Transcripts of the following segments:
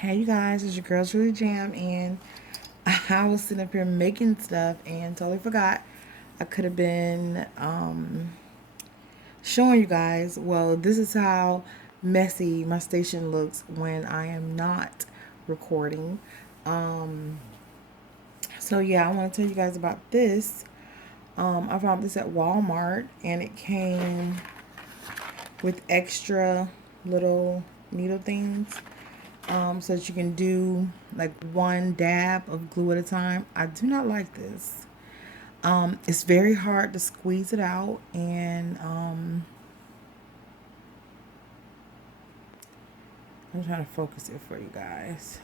Hey you guys, it's your girl Truly Jam, and I was sitting up here making stuff and totally forgot I could have been showing you guys. Well, this is how messy my station looks when I am not recording. Um, so yeah, I want to tell you guys about this. I found this at Walmart, and it came with extra little needle things, so that you can do like one dab of glue at a time. I do not like this. It's very hard to squeeze it out, and I'm trying to focus it for you guys.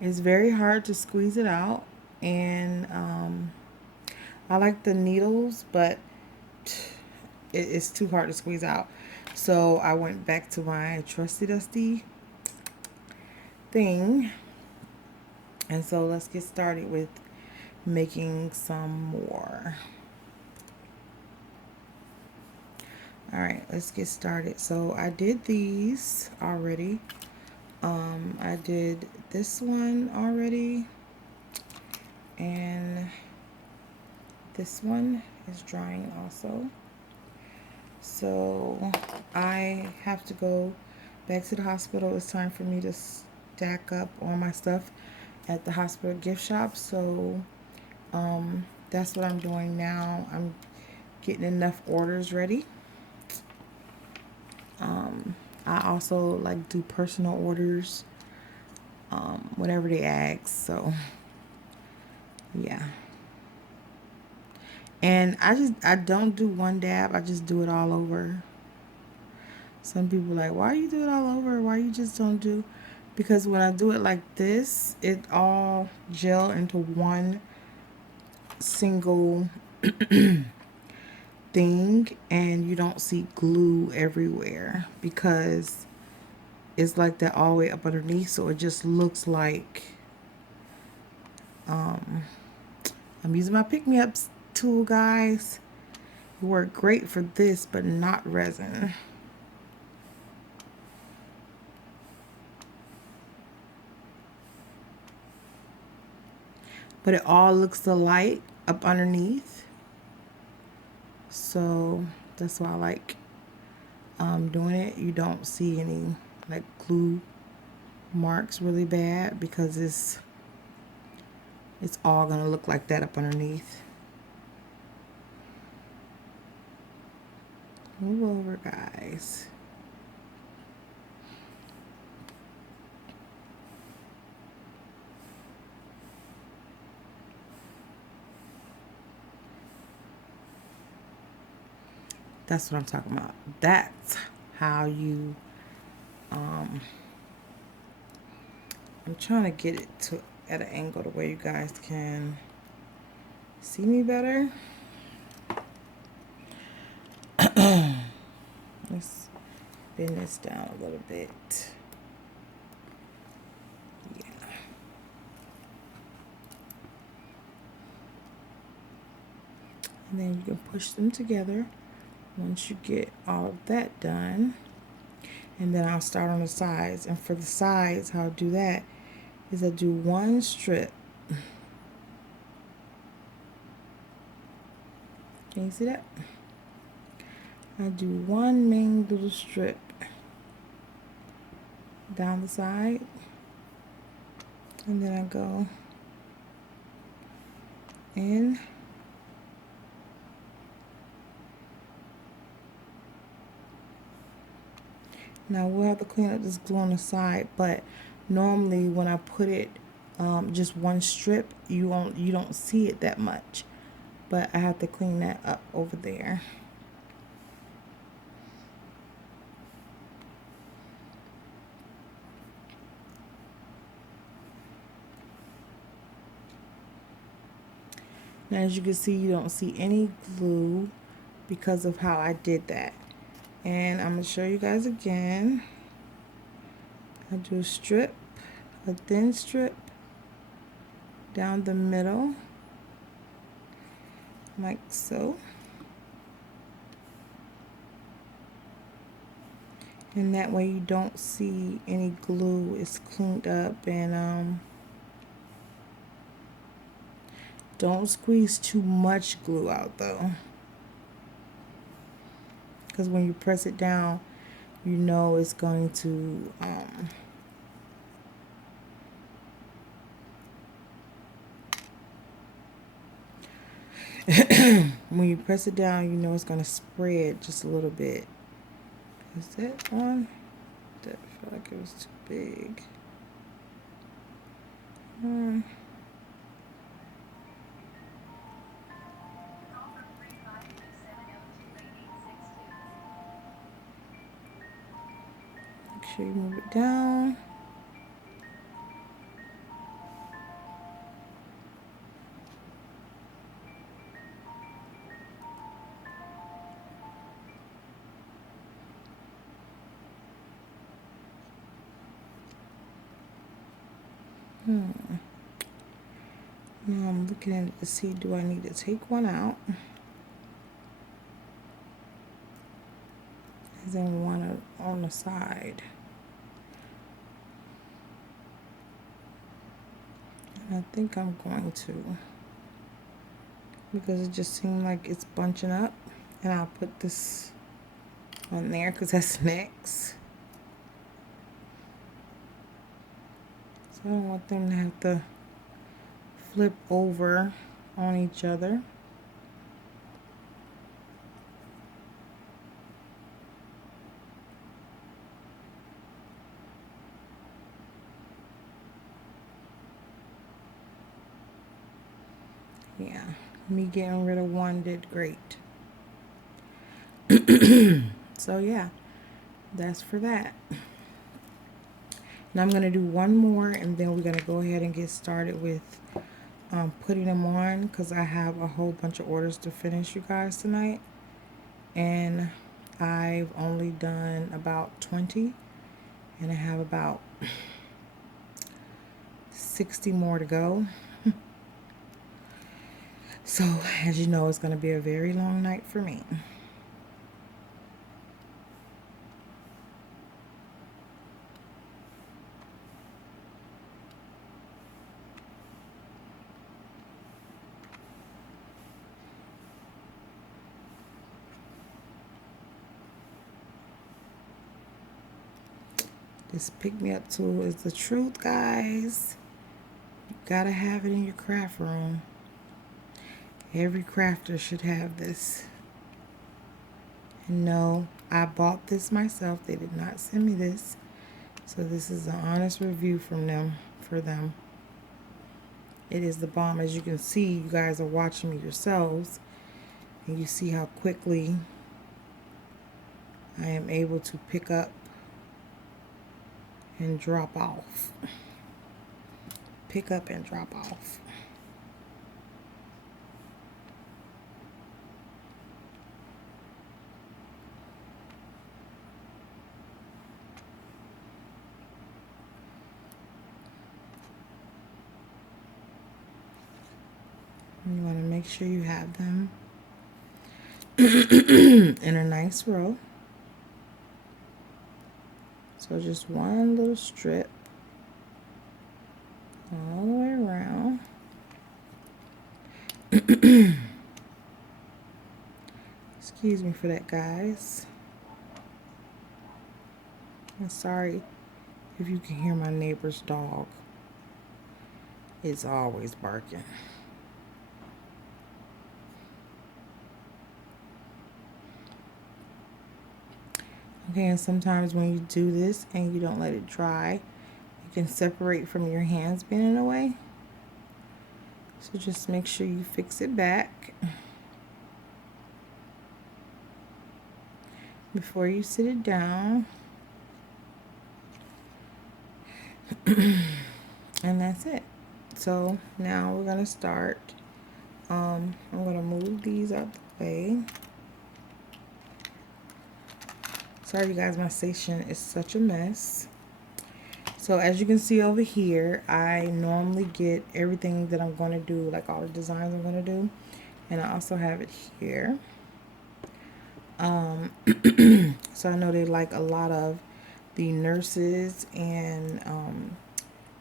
It's very hard to squeeze it out, and I like the needles, but it's too hard to squeeze out. So I went back to my trusty dusty thing, and so let's get started with making some more. All right, let's get started. So I did these already. I did this one already, and this one is drying also. So I have to go back to the hospital. It's time for me to stack up all my stuff at the hospital gift shop. So that's what I'm doing now. I'm getting enough orders ready. I also like do personal orders, whatever they ask. So yeah. And I don't do one dab. I just do it all over. Some people are like, why you do it all over? Why you just don't do? Because when I do it like this, it all gel into one single thing, and you don't see glue everywhere because it's like that all the way up underneath. So it just looks like um, I'm using my pick-me-ups tool, guys. It worked great for this, but not resin. But it all looks alike up underneath. So that's why I like doing it. You don't see any like glue marks really bad because it's all gonna look like that up underneath. Move over, guys. That's what I'm talking about. That's how you I'm trying to get it to at an angle the way you guys can see me better. Let's bend this down a little bit. Yeah. And then you can push them together once you get all of that done. And then I'll start on the sides. And for the sides, how I do that is I do one strip. Can you see that? I do one main little strip down the side, and then I go in. Now we'll have to clean up this glue on the side, but normally when I put it just one strip, you don't see it that much. But I have to clean that up over there. Now as you can see, you don't see any glue because of how I did that. And I'm going to show you guys again. I do a strip, a thin strip down the middle, like so. And that way you don't see any glue. It's cleaned up. And don't squeeze too much glue out though, because when you press it down, you know it's going to when you press it down, you know it's going to spread just a little bit. Is that one? That felt like it was too big. Make sure you move it down. Now I'm looking at it to see, do I need to take one out? And then one on the side. And I think I'm going to, because it just seemed like it's bunching up. And I'll put this on there because that's next. So I don't want them to have to flip over on each other. Yeah, me getting rid of one did great. So yeah, that's for that. Now I'm going to do one more, and then we're going to go ahead and get started with putting them on, because I have a whole bunch of orders to finish, you guys, tonight. And I've only done about 20, and I have about 60 more to go. So, as you know, it's going to be a very long night for me. This pick me up tool is the truth, guys. You gotta have it in your craft room. Every crafter should have this. And no, I bought this myself. They did not send me this. So this is an honest review from them, for them. It is the bomb. As you can see, you guys are watching me yourselves. And you see how quickly I am able to pick up and drop off. Pick up and drop off. You want to make sure you have them in a nice row. So just one little strip all the way around. Excuse me for that, guys. I'm sorry if you can hear my neighbor's dog. It's always barking. Okay, and sometimes when you do this and you don't let it dry, you can separate from your hands being in the way. So just make sure you fix it back before you sit it down. And that's it. So now we're going to start. I'm going to move these out the way. Sorry, you guys, my station is such a mess. So as you can see over here, I normally get everything that I'm going to do, like all the designs I'm going to do. And I also have it here. So I know they like a lot of the nurses and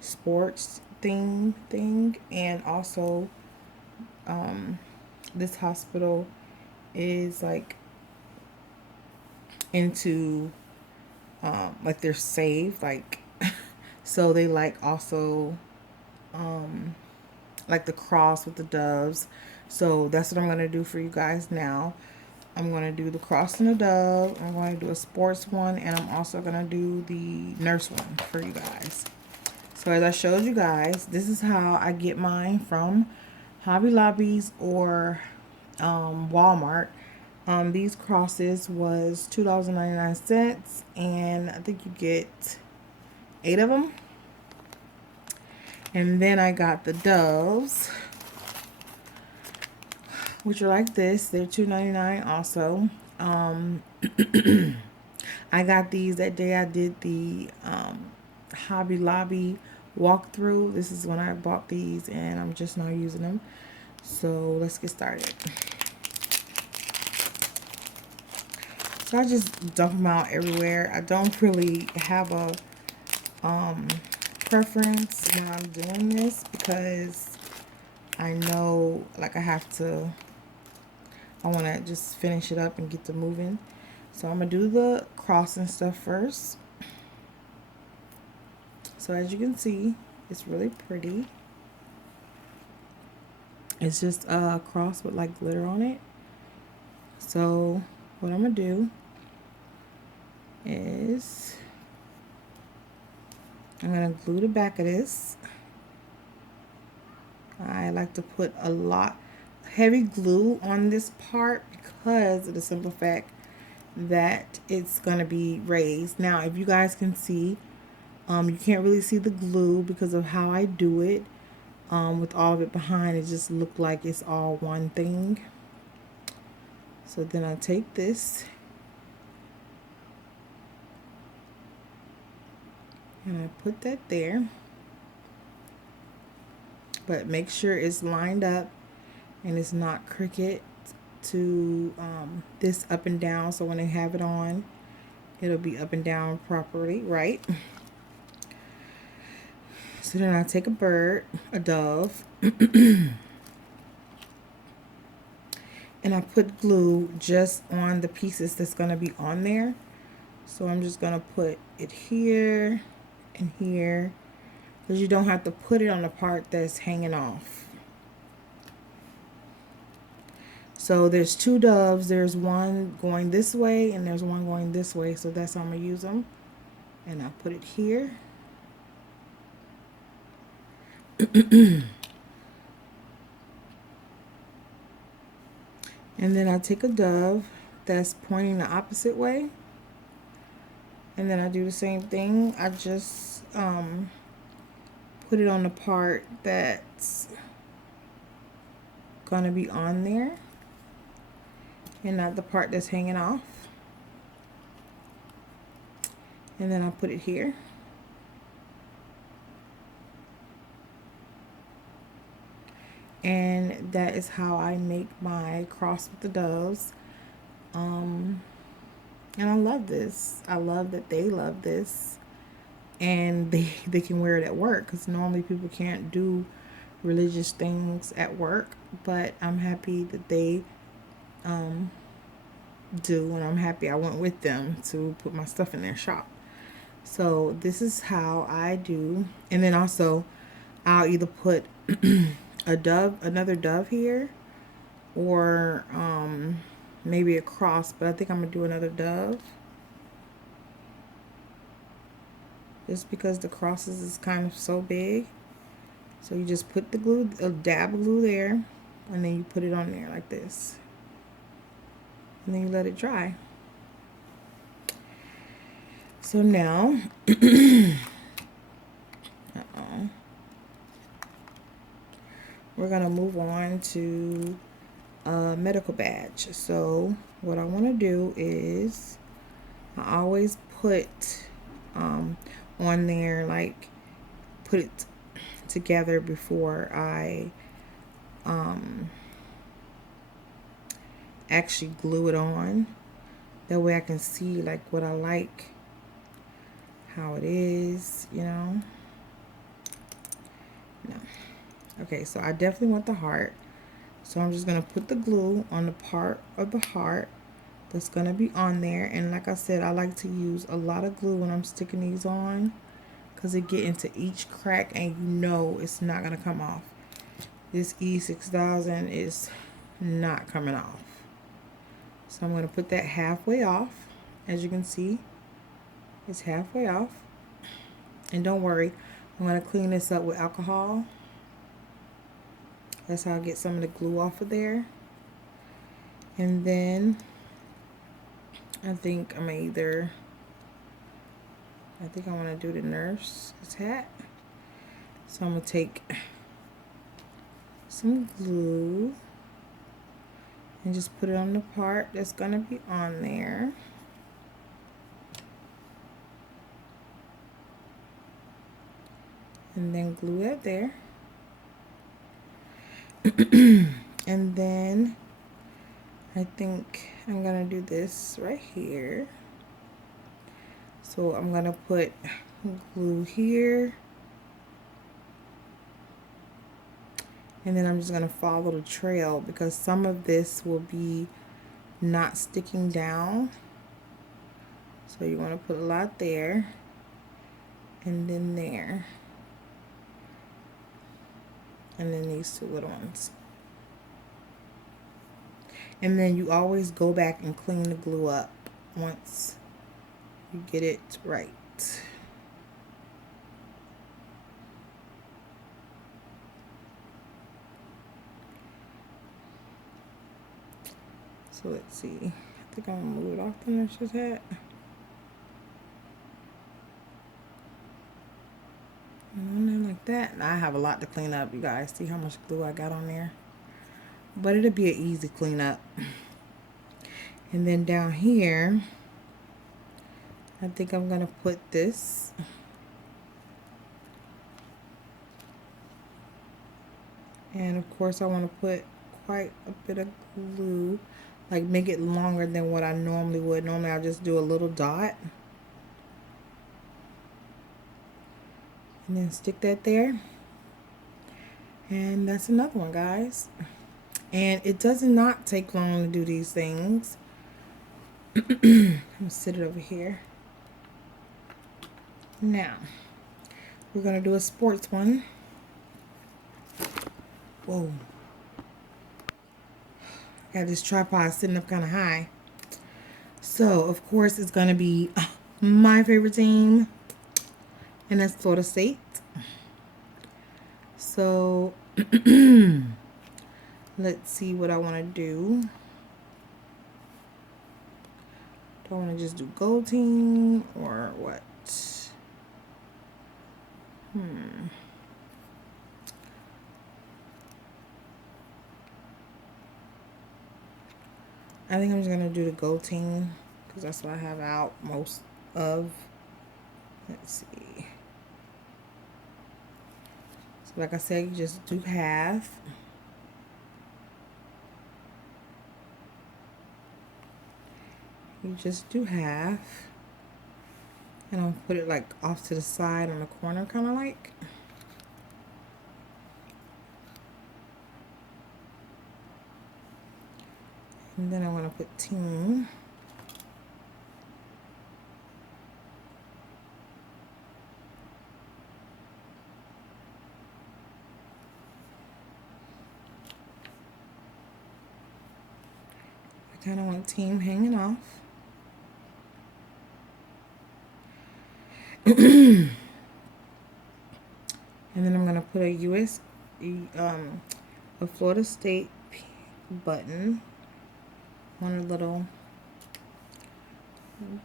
sports thing, and also this hospital is like into like they're saved, like so they like also like the cross with the doves. So that's what I'm gonna do for you guys now. I'm gonna do the cross and the dove. I'm going to do a sports one, and I'm also gonna do the nurse one for you guys. So as I showed you guys, this is how I get mine from Hobby Lobbies or Walmart. These crosses was $2.99, and I think you get 8 of them. And then I got the doves, which are like this. They're $2.99 also. I got these that day I did the Hobby Lobby walkthrough. This is when I bought these, and I'm just now using them. So let's get started. So I just dump them out everywhere. I don't really have a preference when I'm doing this, because I know like I want to just finish it up and get to moving. So I'm going to do the cross and stuff first. So as you can see, it's really pretty. It's just a cross with like glitter on it. So what I'm going to do is I'm going to glue the back of this. I like to put a lot heavy glue on this part because of the simple fact that it's going to be raised. Now, if you guys can see, you can't really see the glue because of how I do it. With all of it behind, it just looked like it's all one thing. So then I take this and I put that there. But make sure it's lined up and it's not crooked to this up and down, so when they have it on, it'll be up and down properly, right? So then I take a bird, a dove, and I put glue just on the pieces that's going to be on there. So I'm just going to put it here and here, because you don't have to put it on the part that's hanging off. So there's 2 doves. There's one going this way and there's one going this way. So that's how I'm going to use them. And I put it here. And then I take a dove that's pointing the opposite way. And then I do the same thing. I just put it on the part that's going to be on there, and not the part that's hanging off. And then I put it here. And that is how I make my cross with the doves. And I love this. I love that they love this. And they can wear it at work, because normally people can't do religious things at work. But I'm happy that they do, and I'm happy I went with them to put my stuff in their shop. So this is how I do. And then also I'll either put another dove here, or maybe a cross, but I think I'm gonna do another dove, just because the crosses is kind of so big. So you just put the glue, a dab of glue there, and then you put it on there like this, and then you let it dry. So now we're gonna move on to a medical badge. So what I want to do is, I always put on there, like put it together before I actually glue it on. That way I can see like what I like how it is, you know. No. Okay, so I definitely want the heart. So I'm just going to put the glue on the part of the heart that's going to be on there. And like I said, I like to use a lot of glue when I'm sticking these on, because it get into each crack and you know it's not going to come off. This E6000 is not coming off. So I'm going to put that halfway off. As you can see, it's halfway off. And don't worry, I'm going to clean this up with alcohol. That's how I get some of the glue off of there. And then I think I want to do the nurse's hat. So I'm going to take some glue and just put it on the part that's going to be on there. And then glue that there. And then I think I'm going to do this right here. So I'm going to put glue here. And then I'm just going to follow the trail, because some of this will be not sticking down. So you want to put a lot there. And then there. And then these two little ones. And then you always go back and clean the glue up once you get it right. So let's see. I think I'm gonna move it off the nurse's hat. And then like that. And I have a lot to clean up, you guys. See how much glue I got on there? But it'll be an easy cleanup. And then down here, I think I'm gonna put this. And of course I want to put quite a bit of glue, like make it longer than what I normally would. Normally I'll just do a little dot. And then stick that there. And that's another one, guys. And it does not take long to do these things. I'm gonna sit it over here. Now, we're gonna do a sports one. Whoa. Got this tripod sitting up kind of high. So, of course, it's gonna be my favorite team, and that's Florida State. So, let's see what I want to do. Do I want to just do gold team or what? I think I'm just going to do the gold team, because that's what I have out most of. Let's see. So like I said, you just do half. You just do half. And I'll put it like off to the side on the corner, kind of like. And then I want to put team. I kind of want team hanging off. And then I'm going to put a Florida State button. One of the little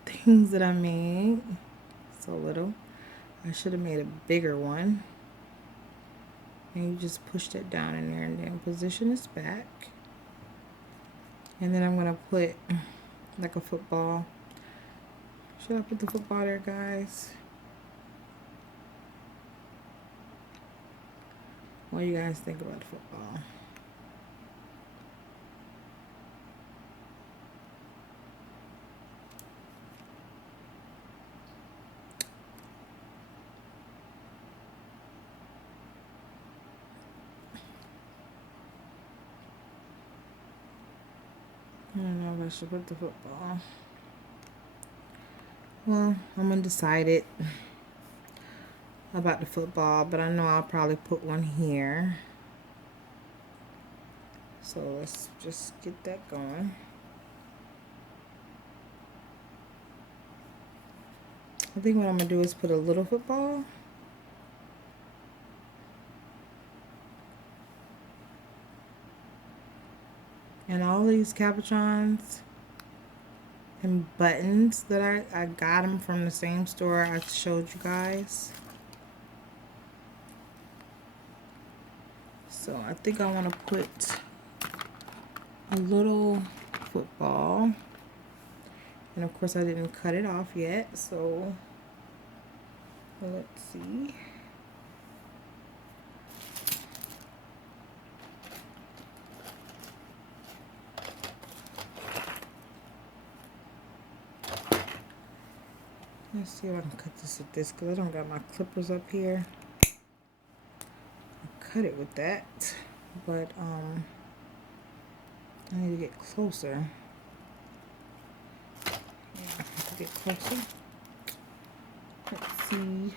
things that I made. So little. I should have made a bigger one. And you just push that down in there and then position this back. And then I'm going to put like a football. Should I put the football there, guys? What do you guys think about football? I don't know if I should put the football. Well, I'm undecided about the football, but I know I'll probably put one here. So let's just get that going. I think what I'm going to do is put a little football. And all these capuchons and buttons that I got them from the same store I showed you guys. So I think I want to put a little football. And of course I didn't cut it off yet, so let's see. Let's see if I can cut this with this because I don't got my clippers up here. I'll cut it with that, but I need to get closer. Yeah, I have to get closer. Let's see.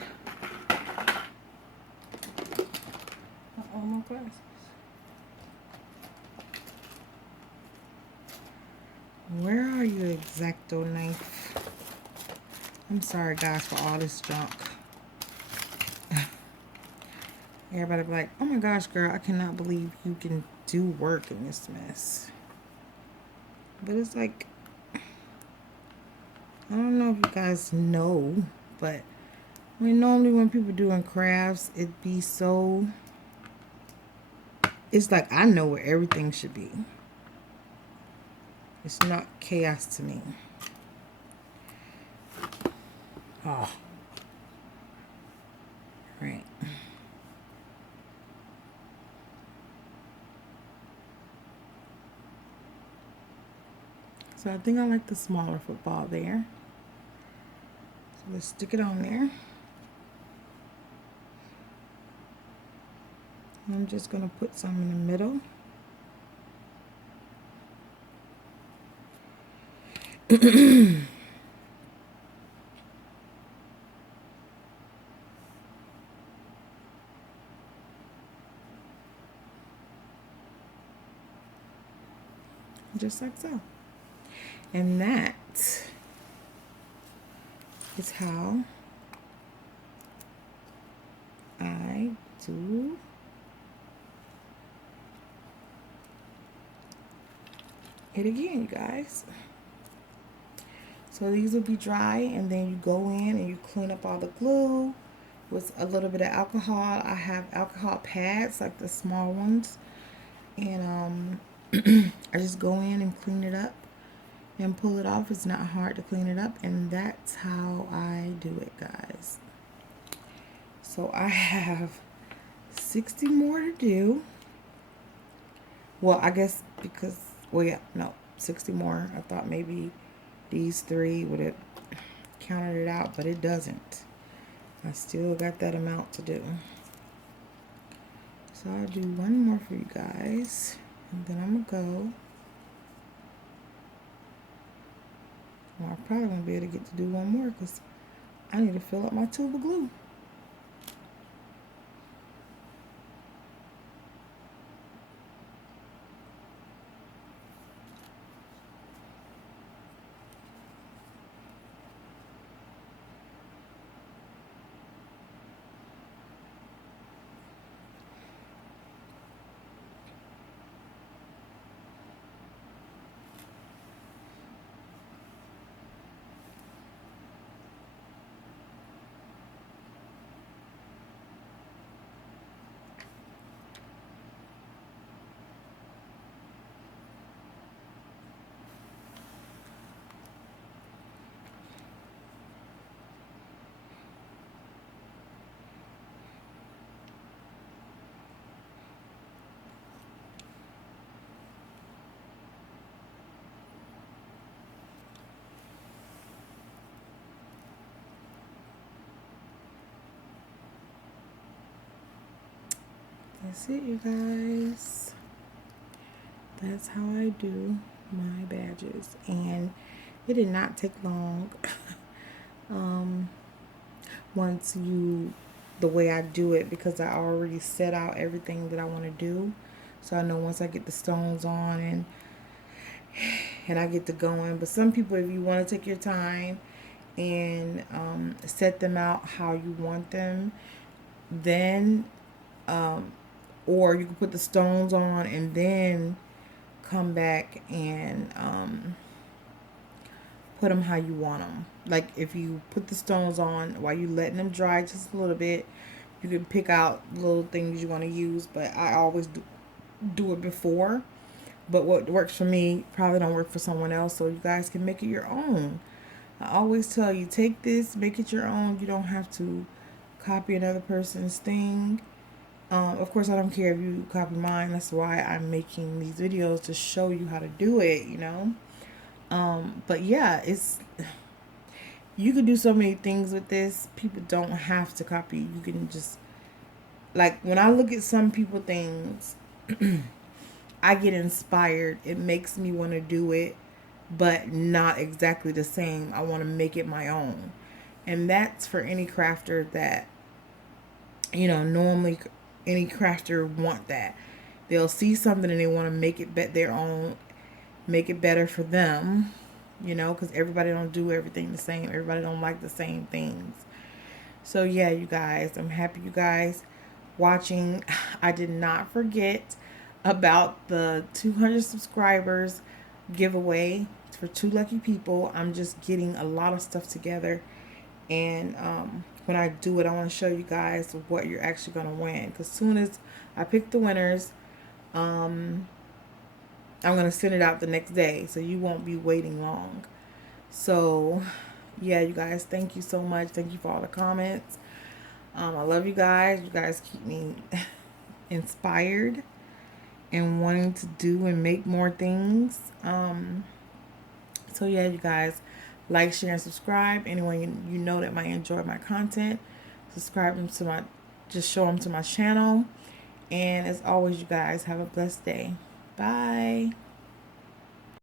Uh-oh, my glasses. Where are you, X-Acto knife? I'm sorry, guys, for all this junk. Everybody be like, oh my gosh, girl, I cannot believe you can do work in this mess. But it's like, I don't know if you guys know, but I mean, normally when people doing crafts, it be so, it's like I know where everything should be. It's not chaos to me. Oh. Right. So I think I like the smaller football there. So let's stick it on there. I'm just going to put some in the middle. Just like so. And that is how I do it again, you guys. So these will be dry, and then you go in and you clean up all the glue with a little bit of alcohol. I have alcohol pads, like the small ones, and I just go in and clean it up and pull it off. It's not hard to clean it up, and that's how I do it, guys. So I have 60 more to do. Well, I guess because, well, yeah, no, 60 more. I thought maybe these 3 would have counted it out, but it doesn't. I still got that amount to do. So I'll do one more for you guys, and then I'm gonna go. Well, I probably won't be able to get to do one more because I need to fill up my tube of glue. That's it, you guys. That's how I do my badges, and it did not take long. um, once you, the way I do it, because I already set out everything that I want to do, so I know once I get the stones on and I get to going. But some people, if you want to take your time and set them out how you want them, then or you can put the stones on and then come back and put them how you want them. Like if you put the stones on while you letting them dry just a little bit, you can pick out little things you want to use. But I always do it before. But what works for me probably don't work for someone else, so you guys can make it your own. I always tell you, take this, make it your own. You don't have to copy another person's thing. Of course, I don't care if you copy mine. That's why I'm making these videos to show you how to do it, you know. But yeah, it's, you can do so many things with this. People don't have to copy. You can just, like, when I look at some people things, I get inspired. It makes me want to do it, but not exactly the same. I want to make it my own. And that's for any crafter that, you know, normally any crafter want that. They'll see something and they want to make it their own, make it better for them, you know, because everybody don't do everything the same. Everybody don't like the same things. So yeah, you guys, I'm happy you guys watching. I did not forget about the 200 subscribers giveaway for 2 lucky people. I'm just getting a lot of stuff together, and when I do it, I want to show you guys what you're actually going to win. Because soon as I pick the winners, I'm going to send it out the next day, so you won't be waiting long. So yeah, you guys, thank you so much. Thank you for all the comments. I love you guys. You guys keep me inspired and wanting to do and make more things. So yeah, you guys, like, share, and subscribe. Anyone you know that might enjoy my content, subscribe them to my, just show them to my channel. And as always, you guys have a blessed day. Bye.